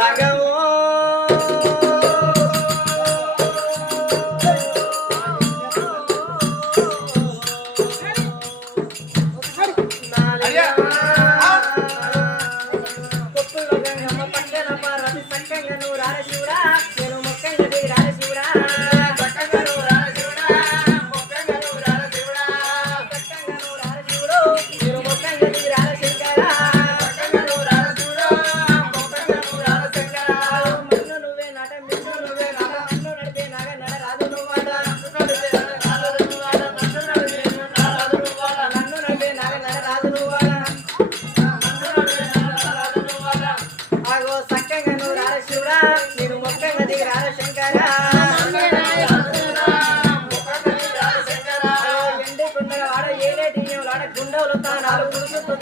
জাগাও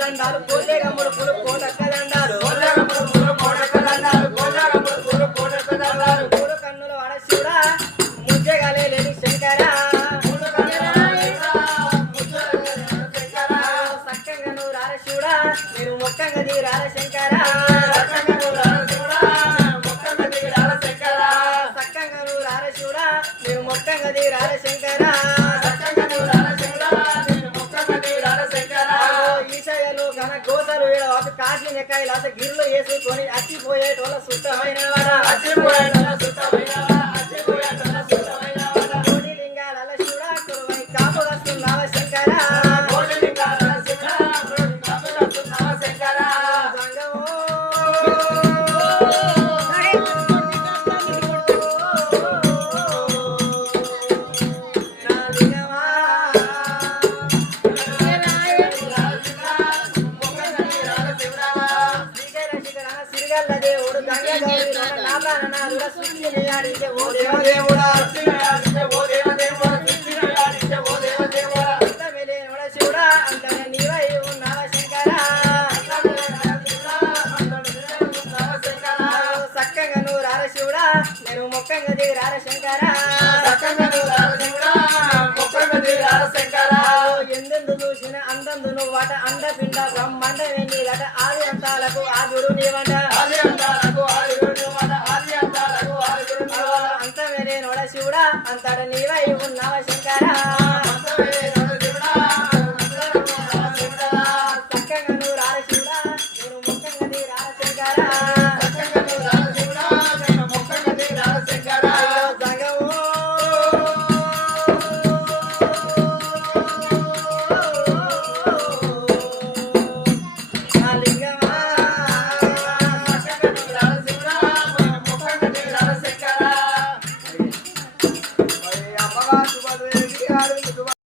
దండాలు కోటే గమ్ములు పులు కోటక్క దండాలు కోటక్క దండాలు కోట గమ్ములు పులు కోటక్క దండాలు పూల కన్నుల వాడ శివుడా ముచ్చగలే లేని శంకర సక్కంగా నువ్వు రార శివుడా నేను మొక్కంగా దిగి రార శంకరా నెక్కాయి లాత గిరిలో వేసుకొని అచ్చిపోయేటోళ్ళ సుట్టమైన వాడా అచ్చిపోయేటోళ్ళ సుట్టమైన వాడా చూసిన అందందును వాట అండపిండ బ్రహ్మాండ వెళ్ళి అట ఆది అంతాలకు ఆదుడు నీవంట శివుడా అంతట నీవై ఉన్నావ శంకర? చక్కగా నువ్వు రాల శివుడా ముఖ్యంగా